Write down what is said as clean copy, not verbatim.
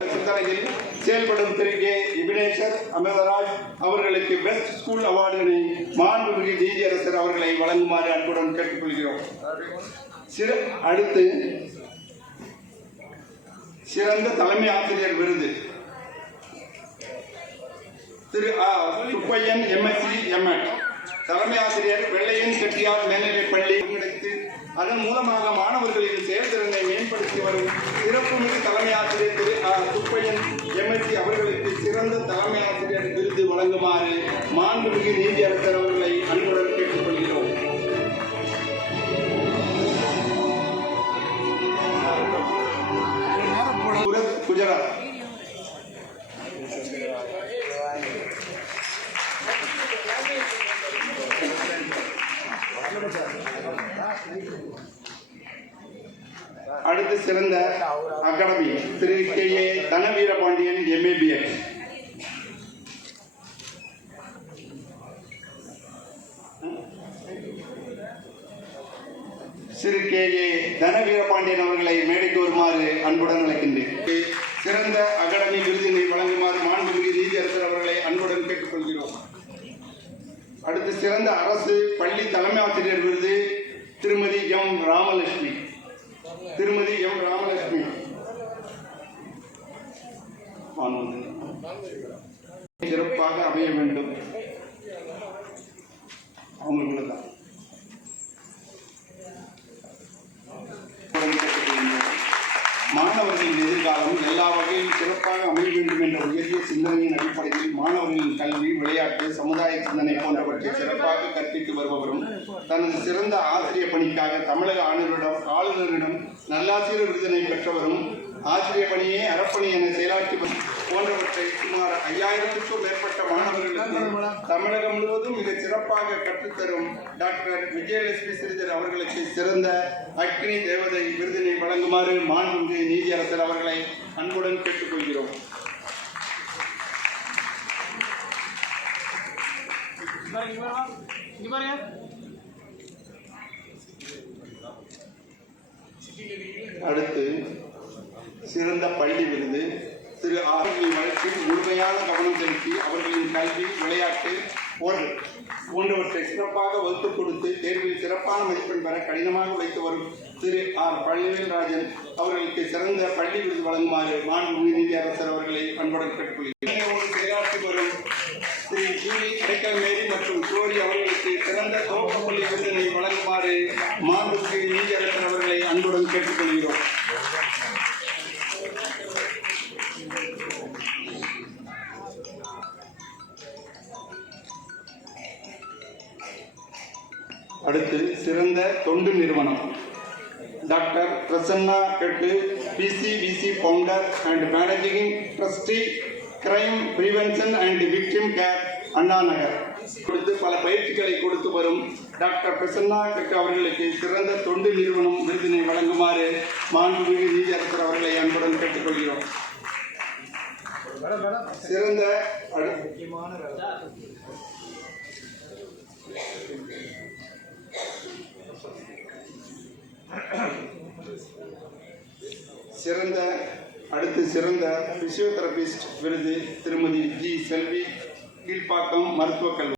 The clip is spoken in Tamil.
சிந்தனையில் செயல்படும் திரு கே இபினேசர் அமிர்தராஜ் அவர்களுக்கு பெஸ்ட் ஸ்கூல் அவார்டினை மாண்புமிகு நீதியரசர் அவர்களை வழங்குமாறு அன்புடன் கேட்டுக்கொள்கிறோம். அடுத்து சிறந்த தலைமை ஆசிரியர் விருது திரு சுப்பையன் MSc M.Ed. தலைமை ஆசிரியர் வெள்ளையன் செட்டியார் மேல்நிலைப் பள்ளி ஒருங்கிணைத்து அதன் மூலமாக மாணவர்களின் செயல்திறனை மேம்படுத்தி வரும் சிறப்புமிகு தலைமை ஆசிரியர் திரு சுப்பையன் MSc அவர்களுக்கு சிறந்த தலைமை ஆசிரியர் விருது வழங்குமாறு மாண்புமிகு நீதியரசர் அவர்களை அன்புடன் கேட்டுக்கொள்கிறோம். குஜராத் அடுத்து சிறந்த அகாடமி திரு கே தனவீரபாண்டியன் MABL. திரு கே தனவீரபாண்டியன் அவர்களை மேடைக்கு வருமாறு அன்புடன் அழைக்கின்றேன். சிறந்த அகாடமி விருதினை வழங்குமாறு மாண்புமிகு நீதியரசர் அவர்களை அன்புடன் கேட்டுக்கொள்கிறோம். அடுத்து சிறந்த அரசு பள்ளி தலைமை ஆசிரியர் விருது திருமதி M. ராமலட்சுமி. சிறப்பாக அமைய வேண்டும். அவங்களுக்கு தான் மாணவர்களின் எதிர்காலம் எல்லா வகையிலும் சிறப்பாக அமைய வேண்டும் என்ற உயரிய சிந்தனையின் அடிப்படையில் மாணவர்களின் கல்வி, விளையாட்டு, சமுதாய சிந்தனை போன்றவற்றை சிறப்பாக கற்பித்து வருபவரும் தனது சிறந்த ஆசிரியர் பணிக்காக தமிழக ஆளுநரிடம் நல்லாசிரியர் விருதினை பெற்றவரும் ஆசிரியர் பணியே அறப்பணி என செயலாற்றி போன்றவற்றை சுமார் 5000க்கும் மேற்பட்ட மாணவர்களுக்கு தமிழகம் முழுவதும் மிக சிறப்பாக கற்றுத்தரும் டாக்டர் விஜயலட்சுமி ஸ்ரீதர் அவர்களுக்கு சிறந்த அக்னி தேவதை விருதினை வழங்குமாறு மாண்புமிகு நீதியரசர் அவர்களை அன்புடன் கேட்டுக்கொள்கிறோம். அடுத்து சிறந்த பள்ளி விருது திரு ஆரோக்கிய வளர்ச்சியில் முழுமையான கவனம் செலுத்தி அவர்களின் கல்வி, விளையாட்டு போன்றவற்றை சிறப்பாக வகுத்துக் கொடுத்து தேர்வில் சிறப்பான மதிப்பெண் பெற கடினமாக உழைத்து வரும் திரு பழனிவேல்ராஜன் அவர்களுக்கு சிறந்த பள்ளி விருது வழங்குமாறு மாண்புமிகு நீதியரசர் அவர்களை அன்புடன் கேட்டுக்கொள்கிறேன். செயலாற்றி வரும் திரு ஜூலி அடைக்கல்மேரி மற்றும் ஜோரி அவர்களுக்கு சிறந்த துவக்கப்பள்ளி விருதினை வழங்குமாறு மாண்புமிகு நீதியரசர் அவர்களை அன்புடன் கேட்டுக்கொள்கிறோம். அடுத்து சிறந்த தொண்டு நிறுவனம் doctor Prasanna Gettu PCVC founder and managing trustee crime prevention and victim care Anna Nagar கொடுத்து பல பயிற்சிகளை கொடுத்து வரும் டாக்டர் பிரசன்னா கெட்டு அவர்களுக்கு சிறந்த தொண்டு நிறுவனம் விருதினை வழங்குமாறு மாண்புமிகு நீதியரசர் அவர்களை அன்புடன் கேட்டுக்கொள்கிறோம். சிறந்த பிசியோதெரபிஸ்ட் விருது திருமதி G. செல்வி, கீழ்ப்பாக்கம் மருத்துவக் கல்லூரி.